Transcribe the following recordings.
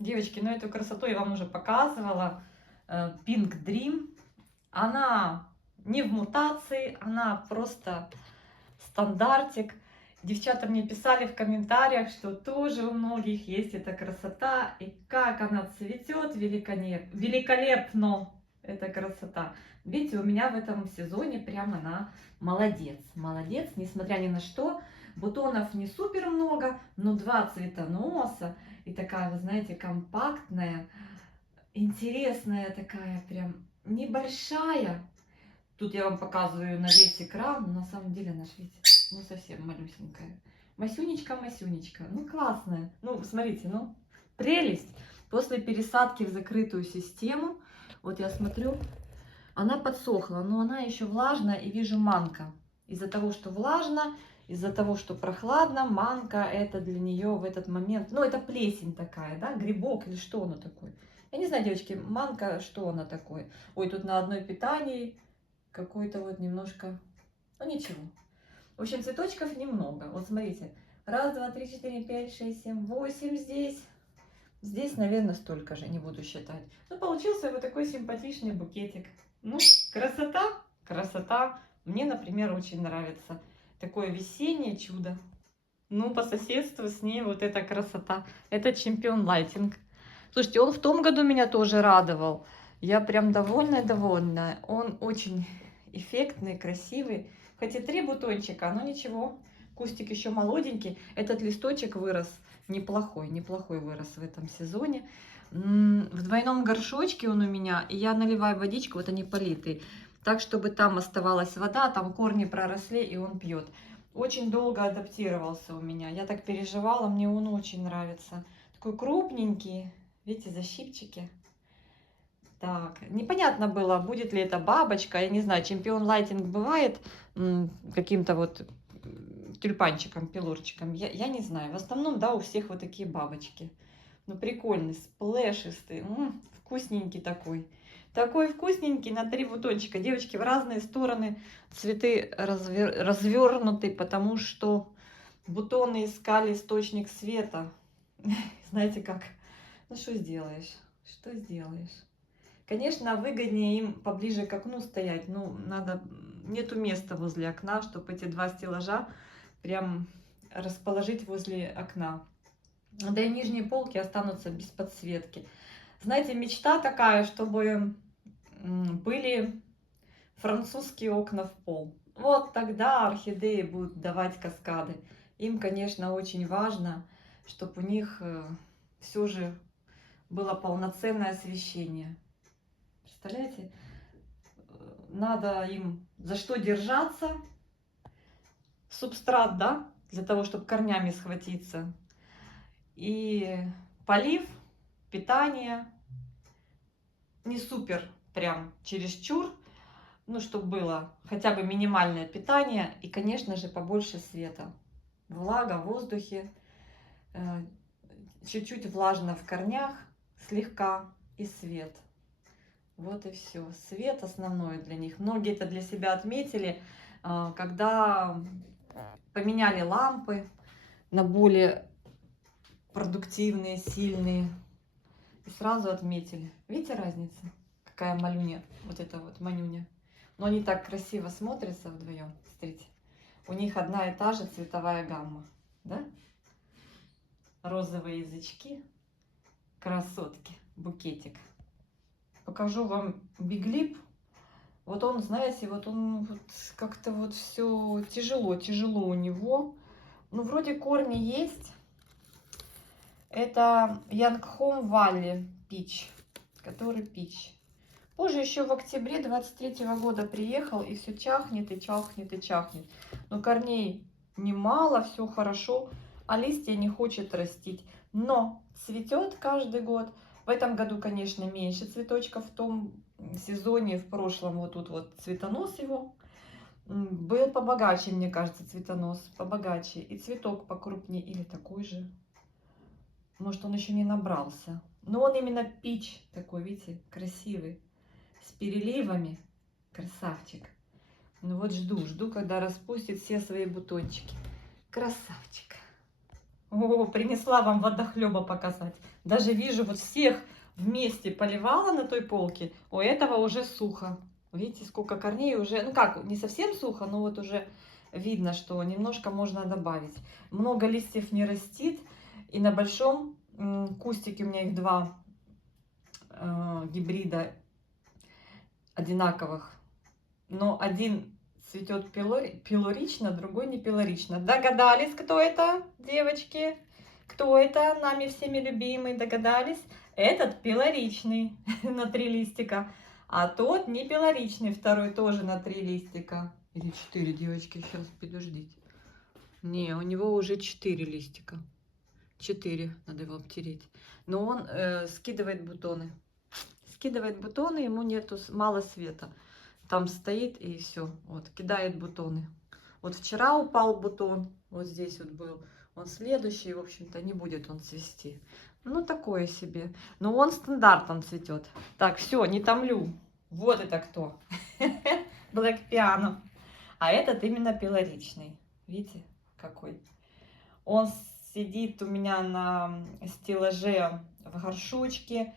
Девочки, ну эту красоту я вам уже показывала. Pink Dream. Она не в мутации, она просто стандартик. Девчата мне писали в комментариях, что тоже у многих есть эта красота. И как она цветет великолепно, эта красота. Видите, у меня в этом сезоне прямо она молодец. Молодец, несмотря ни на что. Бутонов не супер много, но 2 цветоноса. И такая, вы знаете, компактная, интересная такая, прям небольшая. Тут я вам показываю на весь экран, но на самом деле она, видите, ну совсем малюсенькая. Масюнечка, масюнечка. Ну классная. Ну, смотрите, ну, прелесть. После пересадки в закрытую систему, вот я смотрю, она подсохла, но она еще влажная и вижу манка. Из-за того, что влажно, из-за того, что прохладно, манка это для нее в этот момент, ну это плесень такая, да, грибок или что оно такое. Я не знаю, девочки, манка, что она такое. Ой, тут на одной питании какой-то вот немножко, ну ничего. В общем, цветочков немного. Вот смотрите, раз, два, три, четыре, пять, шесть, семь, восемь здесь. Здесь, наверное, столько же, не буду считать. Ну, получился вот такой симпатичный букетик. Ну, красота, красота. Мне, например, очень нравится. Такое весеннее чудо. Ну, по соседству с ней вот эта красота. Это Чемпион Лайтинг. Слушайте, он в том году меня тоже радовал. Я прям довольная. Он очень эффектный, красивый. Хотя 3 бутончика, но ничего. Кустик еще молоденький. Этот листочек вырос неплохой вырос в этом сезоне. В двойном горшочке он у меня. И я наливаю водичку, вот они политые. Так, чтобы там оставалась вода, там корни проросли, и он пьет. Очень долго адаптировался у меня. Я так переживала, мне он очень нравится. Такой крупненький. Видите, защипчики. Так, непонятно было, будет ли это бабочка. Я не знаю, Чемпион Лайтинг бывает каким-то вот тюльпанчиком, пилорчиком. Я не знаю. В основном, да, у всех вот такие бабочки. Ну, прикольный, сплэшистый. Вкусненький такой. Такой вкусненький на 3 бутончика. Девочки, в разные стороны цветы развернуты, потому что бутоны искали источник света. Знаете как? Ну, что сделаешь? Что сделаешь? Конечно, выгоднее им поближе к окну стоять. Ну, надо, нету места возле окна, чтобы эти 2 стеллажа прям расположить возле окна. Да и нижние полки останутся без подсветки. Знаете, мечта такая, чтобы были французские окна в пол. Вот тогда орхидеи будут давать каскады. Им, конечно, очень важно, чтобы у них все же было полноценное освещение. Представляете? Надо им за что держаться. Субстрат, да, для того, чтобы корнями схватиться. И полив, питание. Не супер прям чересчур. Ну, чтобы было хотя бы минимальное питание. И, конечно же, побольше света. Влага в воздухе. Чуть-чуть влажно в корнях. Слегка. И свет. Вот и все. Свет основной для них. Многие это для себя отметили, когда поменяли лампы на более продуктивные, сильные. И сразу отметили. Видите разницу? Какая малюня. Вот это вот манюня. Но они так красиво смотрятся вдвоем. Смотрите. У них одна и та же цветовая гамма. Да? Розовые язычки. Красотки. Букетик. Покажу вам биглип. Вот он, знаете, вот он вот как-то вот все тяжело у него. Ну, вроде корни есть. Это Янгхом Валли Пич, который пич. Позже еще в октябре 23 года приехал, и все чахнет, и чахнет, и чахнет. Но корней немало, все хорошо, а листья не хочет растить. Но цветет каждый год. В этом году, конечно, меньше цветочков. В том сезоне, в прошлом, вот тут вот цветонос его был побогаче, мне кажется, цветонос, побогаче. И цветок покрупнее, или такой же. Может, он еще не набрался. Но он именно пич такой, видите, красивый. С переливами. Красавчик. Ну вот жду, когда распустит все свои бутончики. Красавчик. О, принесла вам водохлеба показать. Даже вижу, вот всех вместе поливала на той полке. У этого уже сухо. Видите, сколько корней уже, ну как, не совсем сухо, но вот уже видно, что немножко можно добавить. Много листьев не растит. И на большом кустике, у меня их два гибрида одинаковых. Но один цветет пилорично, другой не пилорично. Догадались, кто это, девочки? Кто это? Нами всеми любимый, догадались? Этот пилоричный на 3 листика, а тот не пилоричный, второй тоже на 3 листика. Или 4, девочки, сейчас, подождите. Не, у него уже 4 листика. 4, надо его обтереть. Но он скидывает бутоны. Скидывает бутоны, ему нету, мало света. Там стоит и все, вот, кидает бутоны. Вот вчера упал бутон, вот здесь вот был. Он следующий, в общем-то, не будет он цвести. Ну, такое себе. Но он стандартом цветет. Так, все, не томлю. Вот это кто? Black Piano. А этот именно пилоричный. Видите, какой? Он сидит у меня на стеллаже в горшочке,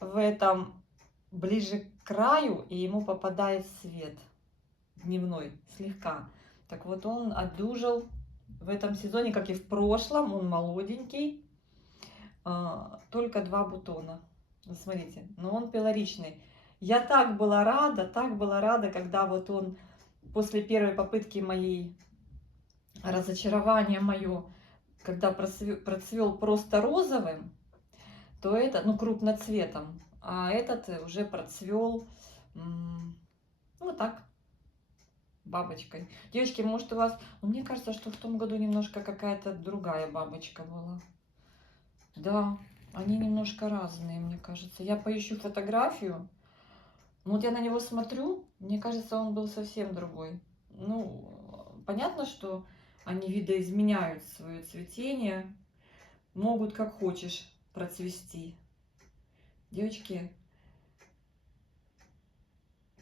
в этом ближе к краю, и ему попадает свет дневной слегка. Так вот, он отдужил в этом сезоне, как и в прошлом. Он молоденький, только 2 бутона. Смотрите, но он пилоричный. Я так была рада, когда вот он после первой попытки моей, разочарование мое, когда процвел просто розовым, то это, ну, крупноцветом, а этот уже процвел вот так, бабочкой. Девочки, может у вас, ну, мне кажется, что в том году немножко какая-то другая бабочка была. Да, они немножко разные, мне кажется. Я поищу фотографию. Ну, вот я на него смотрю, мне кажется, он был совсем другой. Ну, понятно, что они видоизменяют свое цветение, могут как хочешь процвести. Девочки,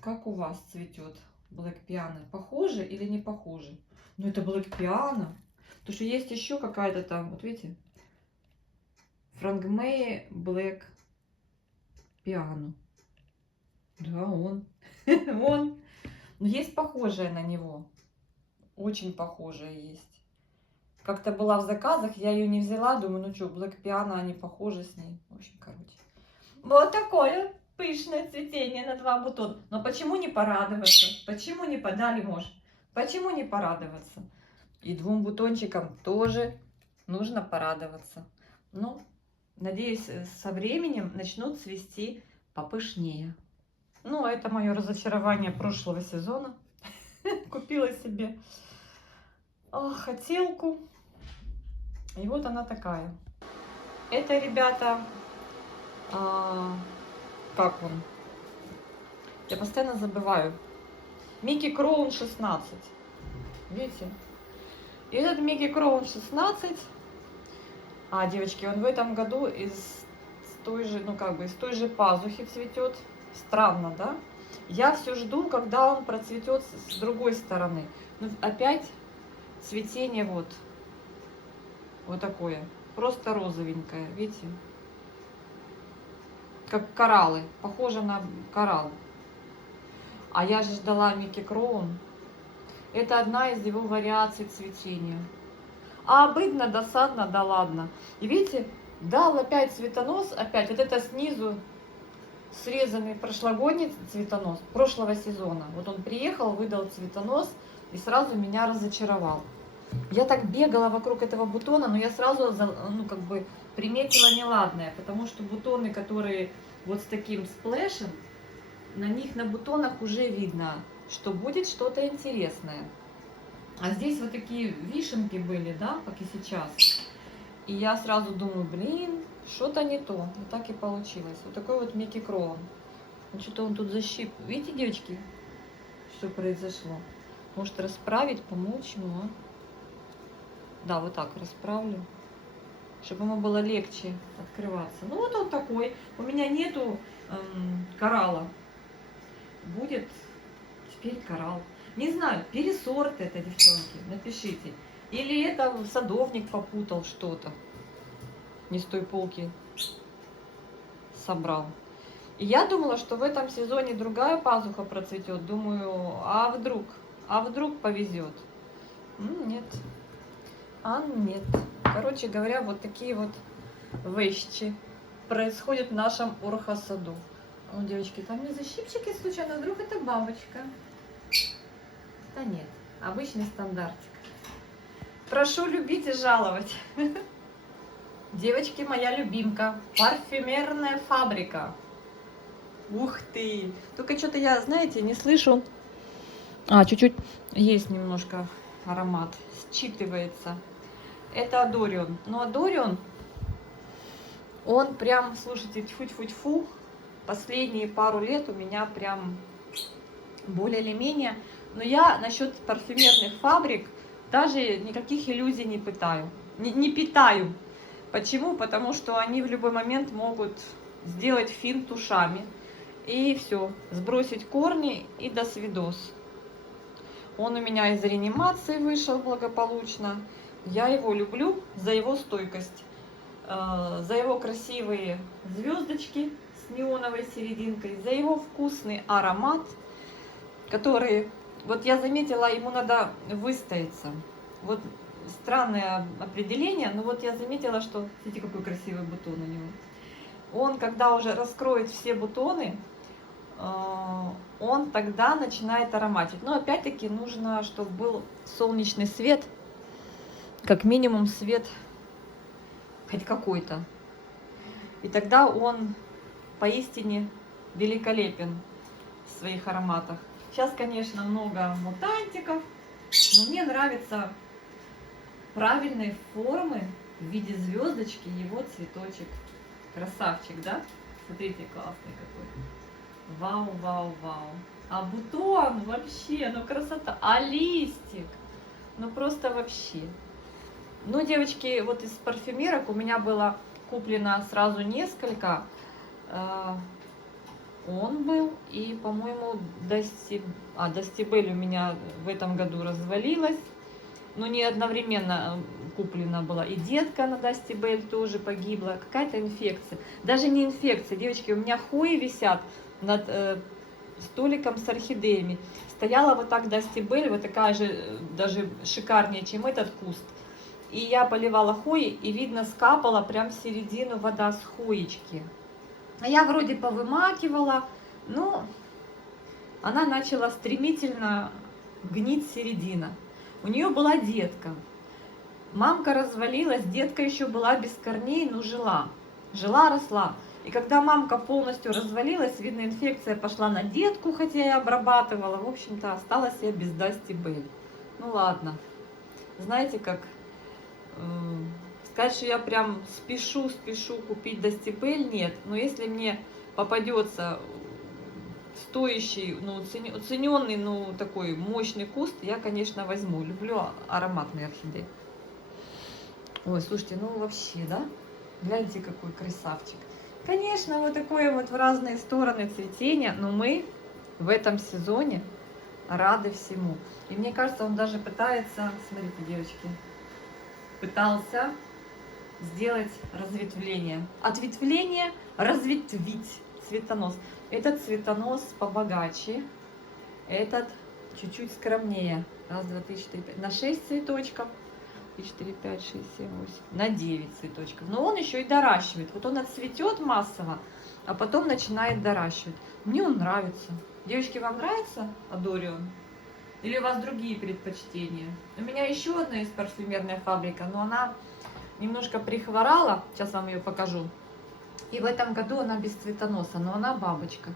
как у вас цветет Black Piano? Похоже или не похоже? Ну, это Black Piano. Потому что есть еще какая-то там, вот видите, Франгмей Black Piano. Да, он. Он. Но есть похожая на него. Очень похожая есть. Как-то была в заказах, я ее не взяла. Думаю, ну что, Black Piano, они похожи с ней. В общем, короче. Вот такое пышное цветение на 2 бутона. Но почему не порадоваться? Почему не подали, может? Почему не порадоваться? И 2 бутончикам тоже нужно порадоваться. Ну, надеюсь, со временем начнут цвести попышнее. Ну, это мое разочарование прошлого сезона. Купила себе хотелку. И вот она такая. Это, ребята, как он? Я постоянно забываю. Микки Кроун 16. Видите? И этот Микки Кроун 16. Девочки, он в этом году из той же, ну как бы из той же пазухи цветет. Странно, да? Я все жду, когда он процветет с другой стороны. Ну, опять цветение вот такое. Просто розовенькое, видите? Как кораллы. Похоже на коралл. А я же ждала Микки Кроун. Это одна из его вариаций цветения. А обыдно, досадно, да ладно. И видите, дал опять цветонос, опять. Вот это снизу срезанный прошлогодний цветонос прошлого сезона. Вот он приехал, выдал цветонос и сразу меня разочаровал. Я так бегала вокруг этого бутона, но я сразу, ну, как бы приметила неладное, потому что бутоны, которые вот с таким сплэшем, на них на бутонах уже видно, что будет что-то интересное. А здесь вот такие вишенки были, да, как и сейчас. И я сразу думаю, блин, что-то не то. И так и получилось. Вот такой вот Микки Кроун. Что-то он тут защип. Видите, девочки, что произошло? Может расправить, помочь ему, а? Да, вот так расправлю, чтобы ему было легче открываться. Ну вот он такой. У меня нету коралла. Будет теперь коралл. Не знаю, пересорт это, девчонки. Напишите. Или это садовник попутал что-то. Не с той полки собрал. И я думала, что в этом сезоне другая пазуха процветет. Думаю, а вдруг повезет. Нет. Нет. Короче говоря, вот такие вот вещи происходят в нашем орхосаду. Ну, девочки, там не защипчики случайно, вдруг это бабочка? Да нет, обычный стандартик. Прошу любить и жаловать. Девочки, моя любимка. Парфюмерная фабрика. Ух ты! Только что-то я, знаете, не слышу. Чуть-чуть есть немножко аромат. Считывается. Это Адорион. Но Адорион, он прям, слушайте, тьфу-тьфу-тьфу. Последние пару лет у меня прям более или менее. Но я насчет парфюмерных фабрик даже никаких иллюзий не питаю. Не питаю. Почему? Потому что они в любой момент могут сделать финт ушами. И все, сбросить корни и до свидос. Он у меня из реанимации вышел благополучно. Я его люблю за его стойкость, за его красивые звездочки с неоновой серединкой, за его вкусный аромат, который, вот я заметила, ему надо выстояться. Вот странное определение, но вот я заметила, что, смотрите, какой красивый бутон у него. Он, когда уже раскроет все бутоны, он тогда начинает ароматить. Но опять-таки нужно, чтобы был солнечный свет, как минимум свет хоть какой-то. И тогда он поистине великолепен в своих ароматах. Сейчас, конечно, много мутантиков, но мне нравится правильной формы в виде звездочки его цветочек. Красавчик, да? Смотрите, классный какой. Вау, вау, вау. А бутон вообще, ну красота. А листик, ну просто вообще. Ну, девочки, вот из парфюмерок у меня было куплено сразу несколько. Он был, и, по-моему, Достибель у меня в этом году развалилась. Но не одновременно куплена была. И детка на Достибель тоже погибла. Какая-то инфекция. Даже не инфекция, девочки, у меня хои висят над столиком с орхидеями. Стояла вот так Достибель, вот такая же, даже шикарнее, чем этот куст. И я поливала хои, и видно, скапала прям в середину вода с хоечки. А я вроде повымакивала, но она начала стремительно гнить середина. У нее была детка. Мамка развалилась, детка еще была без корней, но жила. Жила, росла. И когда мамка полностью развалилась, видно, инфекция пошла на детку, хотя я обрабатывала. В общем-то, осталась я без Достибель. Ну ладно. Знаете, как сказать, что я прям спешу купить Достибель, нет. Но если мне попадется стоящий, ну, уцененный, ну, такой мощный куст, я, конечно, возьму. Люблю ароматные орхидеи. Ой, слушайте, ну вообще, да? Гляньте, какой красавчик. Конечно, вот такое вот в разные стороны цветения, но мы в этом сезоне рады всему. И мне кажется, он даже пытается, смотрите, девочки, пытался сделать разветвление. Ответвление, разветвить цветонос. Этот цветонос побогаче, этот чуть-чуть скромнее. Раз, два, три, четыре, пять. На 6 цветочков. 4, 5, 6, 7, 8. На 9 цветочков. Но он еще и доращивает. Вот он отцветет массово, а потом начинает доращивать. Мне он нравится. Девочки, вам нравится Адорион? Или у вас другие предпочтения? У меня еще одна есть парфюмерная фабрика, но она немножко прихворала. Сейчас вам ее покажу. И в этом году она без цветоноса, но она бабочка.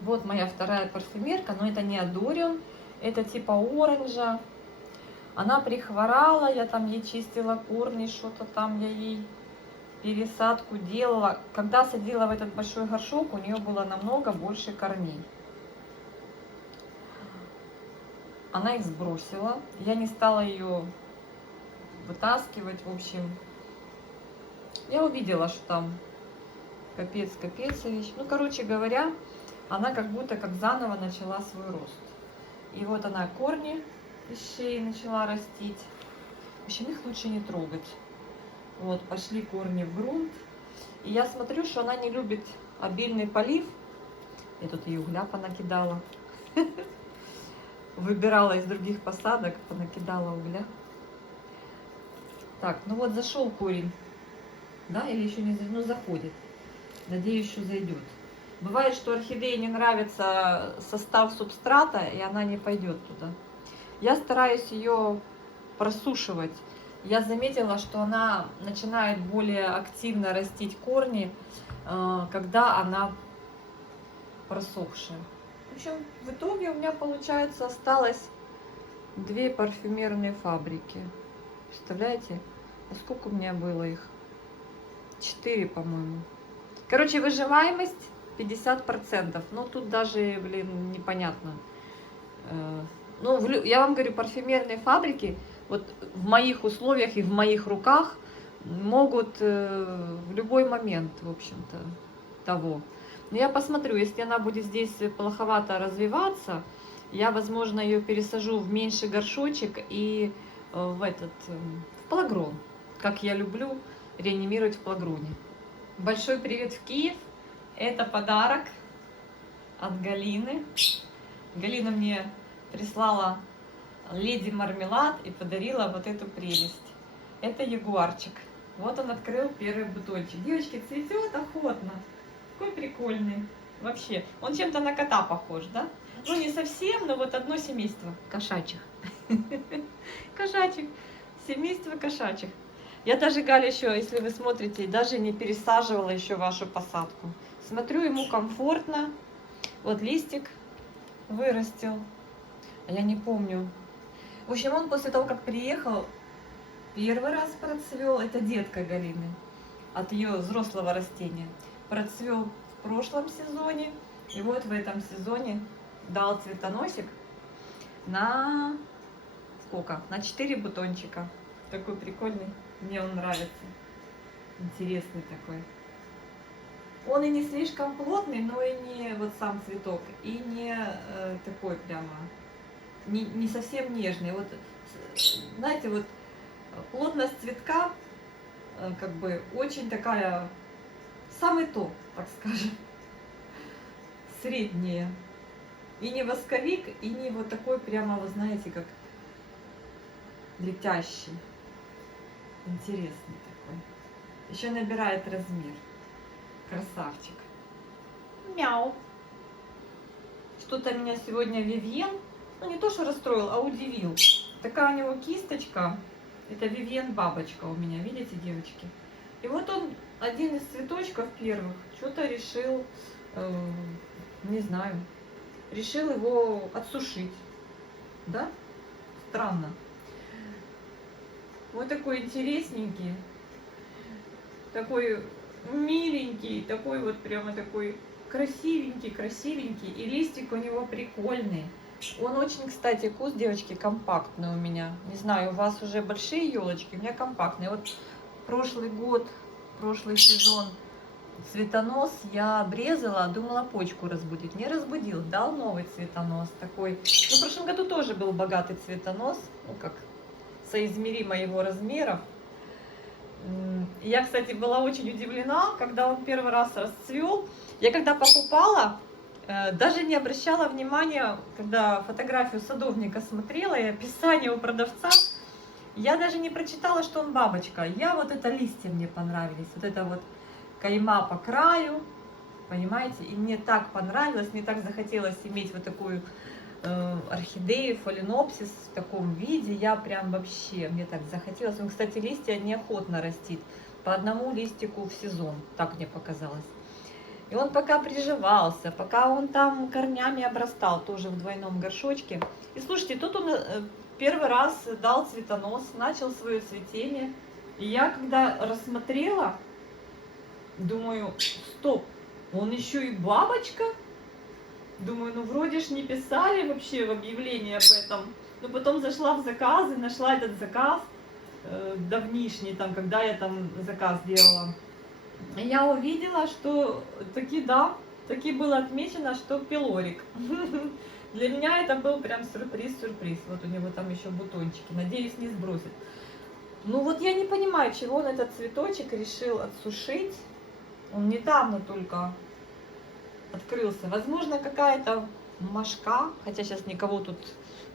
Вот моя вторая парфюмерка, но это не Адорион, это типа оранжа. Она прихворала, я там ей чистила корни, что-то там я ей пересадку делала. Когда садила в этот большой горшок, у нее было намного больше корней. Она их сбросила. Я не стала ее вытаскивать, в общем. Я увидела, что там капец вещь. Ну, короче говоря, она как будто как заново начала свой рост. И вот она корни из шеи начала растить. общем, их лучше не трогать. Вот, пошли корни в грунт. И я смотрю, что она не любит обильный полив. Я тут ей угля понакидала. Выбирала из других посадок, понакидала угля. Так, ну вот зашел корень. Да, или еще не заходит? Ну, заходит. Надеюсь, что зайдет. Бывает, что орхидее не нравится состав субстрата, и она не пойдет туда. Я стараюсь ее просушивать. Я заметила, что она начинает более активно растить корни, когда она просохшая. В общем, в итоге у меня, получается, осталось 2 парфюмерные фабрики. Представляете? А сколько у меня было их? 4, по-моему. Короче, выживаемость 50%. Ну, тут даже, блин, непонятно. Ну, я вам говорю, парфюмерные фабрики вот в моих условиях и в моих руках могут в любой момент, в общем-то, того. Но я посмотрю, если она будет здесь плоховато развиваться, я, возможно, ее пересажу в меньший горшочек и в плагрон, как я люблю реанимировать в плагроне. Большой привет в Киев. Это подарок от Галины. Галина мне прислала леди мармелад и подарила вот эту прелесть. Это ягуарчик. Вот он открыл первый бутончик. Девочки, цветет охотно. Какой прикольный. Вообще. Он чем-то на кота похож, да? Ну, не совсем, но вот одно семейство кошачьих. Кошачьих. Семейство кошачьих. Я даже, Галя, еще, если вы смотрите, даже не пересаживала еще вашу посадку. Смотрю, ему комфортно. Вот листик вырастил. А я не помню. В общем, он после того, как приехал, первый раз процвел. Это детка Галины от ее взрослого растения. Процвел в прошлом сезоне. И вот в этом сезоне дал цветоносик на сколько? На 4 бутончика. Такой прикольный. Мне он нравится. Интересный такой. Он и не слишком плотный, но и не вот сам цветок. И не такой прямо, не совсем нежный. Вот, знаете, вот плотность цветка как бы очень такая, самый топ, так скажем. Средняя. И не восковик, и не вот такой прямо, вы знаете, как летящий. Интересный такой. Еще набирает размер. Красавчик. Мяу. Что-то меня сегодня Вивьен, ну не то что расстроил, а удивил. Такая у него кисточка. Это Вивьен бабочка у меня, видите, девочки? И вот он, один из цветочков первых, что-то решил, не знаю, решил его отсушить. Да? Странно. Вот такой интересненький, такой миленький, такой вот прямо такой красивенький, красивенький. И листик у него прикольный. Он очень, кстати, куст, девочки, компактный у меня. Не знаю, у вас уже большие елочки, у меня компактные. Вот прошлый год, прошлый сезон цветонос я обрезала, думала почку разбудить. Не разбудил, дал новый цветонос такой. Ну, в прошлом году тоже был богатый цветонос, ну как соизмеримо его размеров. Я, кстати, была очень удивлена, когда он первый раз расцвел. Я когда покупала, даже не обращала внимания, когда фотографию садовника смотрела и описание у продавца, я даже не прочитала, что он бабочка. Я вот это листья мне понравились, вот это вот кайма по краю, понимаете, и мне так понравилось, мне так захотелось иметь вот такую орхидею, фаленопсис в таком виде. Я прям вообще, мне так захотелось. Он, кстати, листья неохотно растит, по одному листику в сезон, так мне показалось. И он пока приживался, пока он там корнями обрастал, тоже в двойном горшочке. И слушайте, тут он первый раз дал цветонос, начал свое цветение. И я когда рассмотрела, думаю, стоп, он еще и бабочка? Думаю, ну вроде ж не писали вообще в объявлении об этом. Но потом зашла в заказы, нашла этот заказ давнишний, там, когда я там заказ делала. И я увидела, что таки да, таки было отмечено, что пилорик. Для меня это был прям сюрприз. Вот у него там еще бутончики. Надеюсь, не сбросит. Ну вот я не понимаю, чего он этот цветочек решил отсушить. Он недавно только открылся. Возможно, какая-то мошка, хотя сейчас никого тут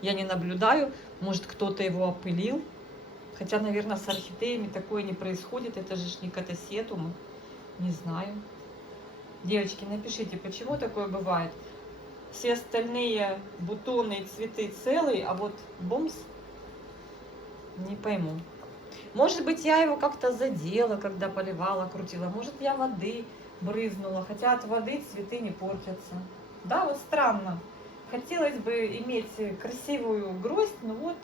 я не наблюдаю. Может, кто-то его опылил. Хотя, наверное, с орхидеями такое не происходит. Это же ж не катасетум. Не знаю. Девочки, напишите, почему такое бывает. Все остальные бутоны и цветы целые, а вот бомс не пойму. Может быть, я его как-то задела, когда поливала, крутила. Может, я воды брызнула. Хотя от воды цветы не портятся. Да, вот странно. Хотелось бы иметь красивую гроздь, но вот...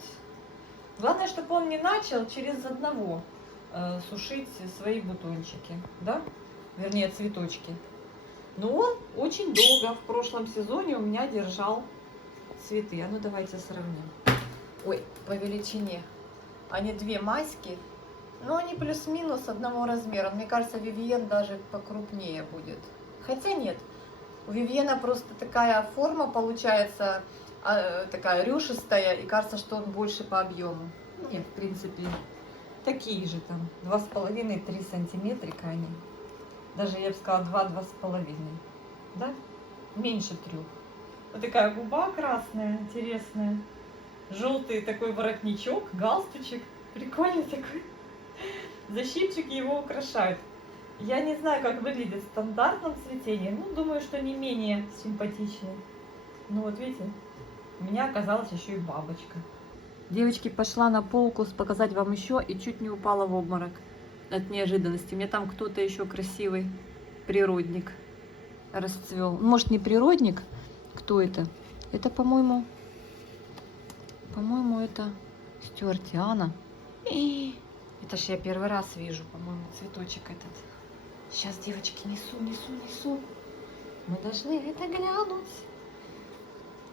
Главное, чтобы он не начал через одного сушить свои бутончики, да? Вернее, цветочки. Но он очень долго в прошлом сезоне у меня держал цветы. А ну, давайте сравним. Ой, по величине. Они две маськи. Но они плюс-минус одного размера. Мне кажется, Вивьен даже покрупнее будет. Хотя нет. У Вивьена просто такая форма получается, такая рюшистая. И кажется, что он больше по объему. Нет, в принципе, такие же там. 2,5-3 сантиметрика они. Даже, я бы сказала, 2-2,5. Да? Меньше 3. Вот такая губа красная, интересная. Желтый такой воротничок, галстучек. Прикольный такой. Защитчик его украшает. Я не знаю, как выглядит в стандартном цветении. Ну, думаю, что не менее симпатичный. Ну, вот видите, у меня оказалась еще и бабочка. Девочки, пошла на полку показать вам еще и чуть не упала в обморок от неожиданности. У меня там кто-то еще красивый природник расцвел. Может, не природник? Кто это? Это, по-моему, это стюартиана. Это ж я первый раз вижу, по-моему, цветочек этот. Сейчас, девочки, несу. Мы должны это глянуть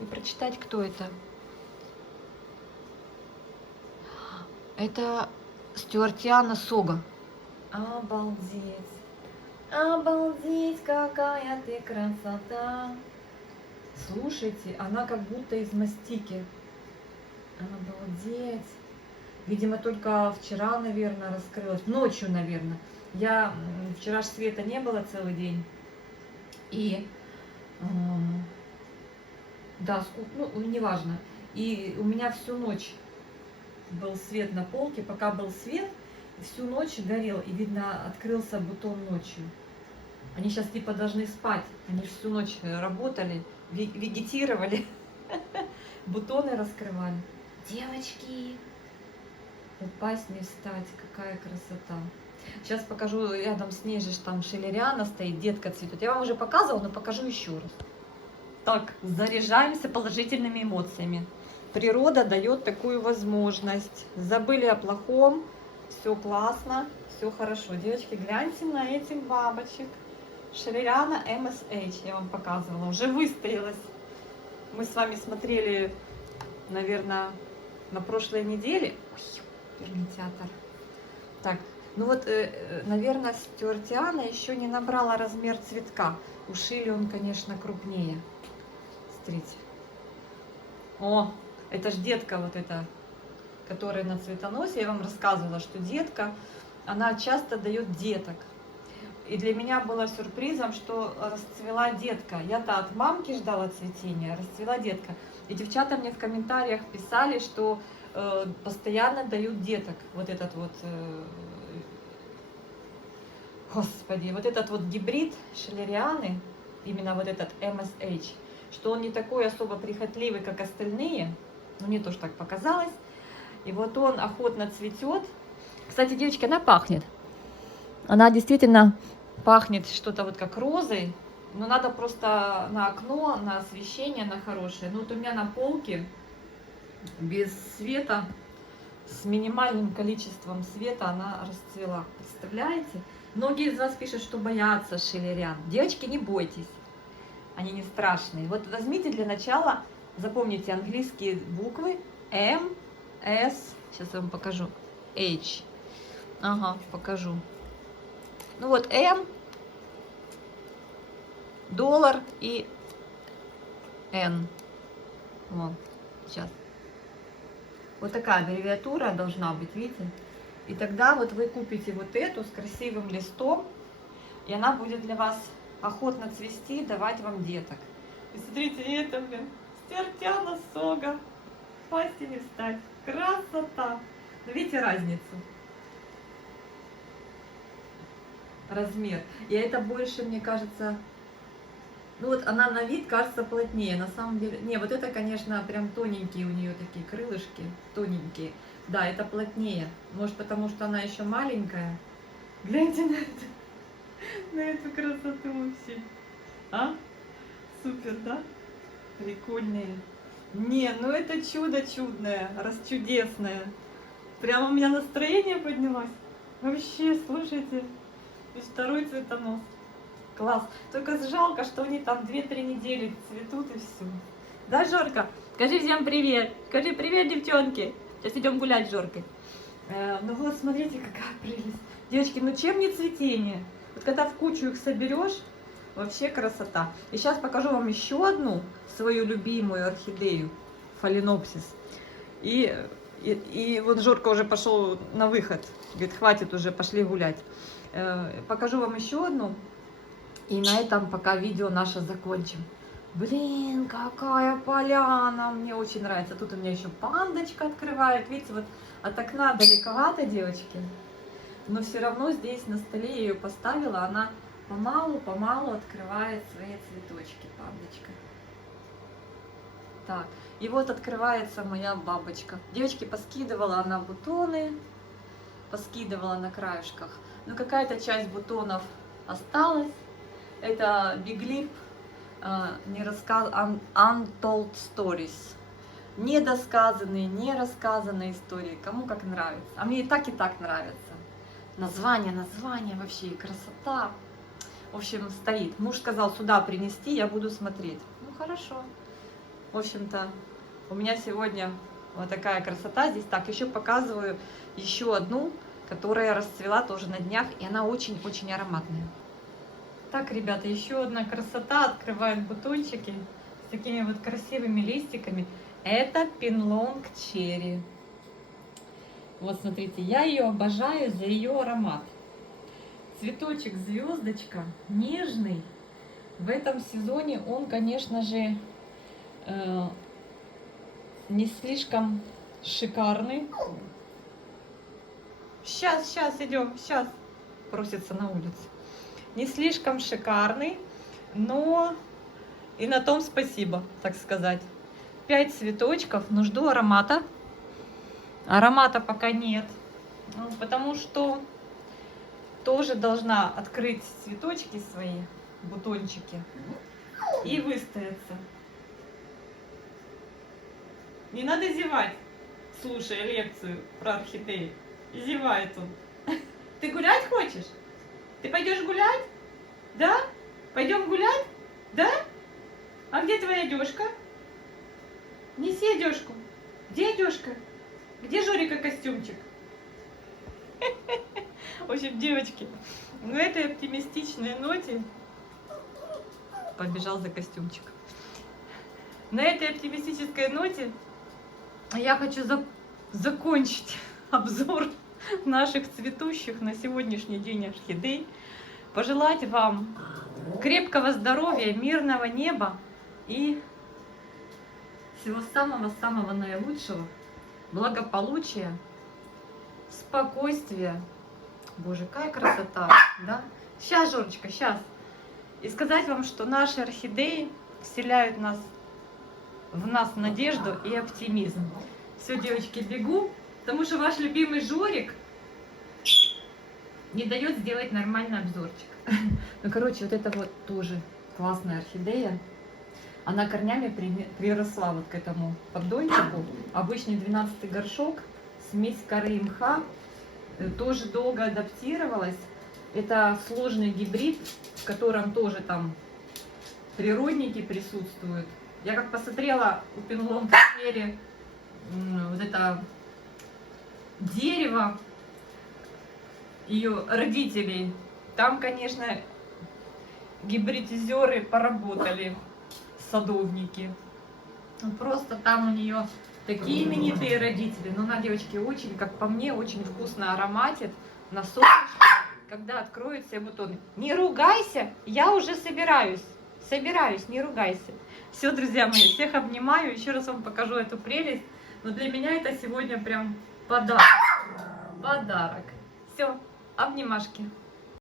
и прочитать, кто это. Это стюартиана сога. Обалдеть. Обалдеть, какая ты красота. Слушайте, она как будто из мастики. Обалдеть. Видимо, только вчера, наверное, раскрылась. Ночью, наверное. Вчера ж света не было целый день. И, да, ну, неважно. И у меня всю ночь был свет на полке. Пока был свет, всю ночь горел. И, видно, открылся бутон ночью. Они сейчас типа должны спать. Они всю ночь работали, вегетировали. Бутоны раскрывали. Девочки, упасть не встать, какая красота. Сейчас покажу, рядом с ней же там шелериана стоит, детка цветет. Я вам уже показывала, но покажу еще раз. Так, заряжаемся положительными эмоциями. Природа дает такую возможность. Забыли о плохом, все классно, все хорошо. Девочки, гляньте на этих бабочек. Шелериана MSH, я вам показывала, уже выстоялась. Мы с вами смотрели, наверное, на прошлой неделе. Ой, пернитятор. Так, ну вот, наверное, стюартиана еще не набрала размер цветка. У Шили он, конечно, крупнее. Смотрите. О, это ж детка вот эта, которая на цветоносе. Я вам рассказывала, что детка, она часто дает деток. И для меня было сюрпризом, что расцвела детка. Я-то от мамки ждала цветения, расцвела детка. И девчата мне в комментариях писали, что постоянно дают деток. Вот этот вот, господи, вот этот вот гибрид шелерианы, именно вот этот MSH, что он не такой особо прихотливый, как остальные. Но мне тоже так показалось. И вот он охотно цветет. Кстати, девочки, она пахнет. Она действительно пахнет что-то вот как розой. Но надо просто на окно, на освещение, на хорошее. Ну вот у меня на полке без света, с минимальным количеством света она расцвела. Представляете? Многие из вас пишут, что боятся шелериан. Девочки, не бойтесь. Они не страшные. Вот возьмите для начала, запомните английские буквы M, S. Сейчас я вам покажу. H. Ага, покажу. Ну вот M, доллар и N. Вот, сейчас. Вот такая аббревиатура должна быть, видите? И тогда вот вы купите вот эту с красивым листом, и она будет для вас охотно цвести, давать вам деток. И смотрите, это, блин, стертяна сога. В пасти не встать. Красота. Но видите разницу? Размер. И это больше, мне кажется, ну вот она на вид кажется плотнее, на самом деле. Не, вот это, конечно, прям тоненькие у нее такие крылышки, тоненькие. Да, это плотнее. Может, потому что она еще маленькая. Гляньте на эту красоту вообще. А? Супер, да? Прикольные. Не, ну это чудо чудное, расчудесное. Прямо у меня настроение поднялось. Вообще, слушайте. И второй цветонос. Класс. Только жалко, что они там 2-3 недели цветут и все. Да, Жорка? Скажи всем привет. Скажи привет, девчонки. Сейчас идем гулять с Жоркой. Ну вот, смотрите, какая прелесть. Девочки, ну чем не цветение? Вот когда в кучу их соберешь, вообще красота. И сейчас покажу вам еще одну свою любимую орхидею. Фаленопсис. И вот Жорка уже пошел на выход. Говорит, хватит уже, пошли гулять. Покажу вам еще одну. И на этом пока видео наше закончим. Блин, какая поляна. Мне очень нравится. Тут у меня еще пандочка открывает. Видите, вот от окна далековато, девочки. Но все равно здесь на столе я ее поставила. Она помалу открывает свои цветочки, пандочка. Так, и вот открывается моя бабочка. Девочки, поскидывала она бутоны, поскидывала на краешках. Но какая-то часть бутонов осталась. Это Big Lip Untold Stories. Недосказанные, нерассказанные истории. Кому как нравится. А мне и так нравится. Название вообще, красота. В общем, стоит. Муж сказал сюда принести, я буду смотреть. Ну, хорошо. В общем-то, у меня сегодня вот такая красота здесь. Так, еще показываю еще одну, которая расцвела тоже на днях, и она очень-очень ароматная. Так, ребята, еще одна красота. Открывают бутончики с такими вот красивыми листиками. Это Pinlong Cherry. Вот, смотрите, я ее обожаю за ее аромат. Цветочек звездочка, нежный. В этом сезоне он, конечно же, не слишком шикарный. Сейчас идем, сейчас. Просится на улицу. Не слишком шикарный, но и на том спасибо, так сказать. 5 цветочков, но жду аромата. Аромата пока нет, потому что тоже должна открыть цветочки свои, бутончики, и выстояться. Не надо зевать, слушая лекцию про орхидеи. Зевает он. Ты гулять хочешь? Ты пойдешь гулять? Да? Пойдем гулять? Да? А где твоя одежка? Неси одежку. Где одежка? Где Жорика костюмчик? В общем, девочки, на этой оптимистичной ноте побежал за костюмчик. На этой оптимистической ноте я хочу закончить обзор наших цветущих на сегодняшний день орхидей. Пожелать вам крепкого здоровья, мирного неба и всего самого-самого наилучшего, благополучия, спокойствия. Боже, какая красота, да? Сейчас, Жорочка, сейчас. И сказать вам, что наши орхидеи вселяют в нас надежду и оптимизм. Все, девочки, бегу, потому что ваш любимый Жорик не дает сделать нормальный обзорчик. Ну, короче, вот это вот тоже классная орхидея. Она корнями приросла вот к этому поддончику. Обычный 12-й горшок, смесь коры и мха. Тоже долго адаптировалась. Это сложный гибрид, в котором тоже там природники присутствуют. Я как посмотрела у Pinlong Cherry вот это дерево ее родителей, там, конечно, гибридизеры поработали, садовники. Просто там у нее Такие именитые родители. Ну, на, девочки, очень, как по мне, очень вкусно ароматит на солнышке, когда откроют все бутоны. Не ругайся, я уже собираюсь. Собираюсь, не ругайся. Все, друзья мои, всех обнимаю. Еще раз вам покажу эту прелесть. Но для меня это сегодня прям подарок. Подарок. Все, обнимашки.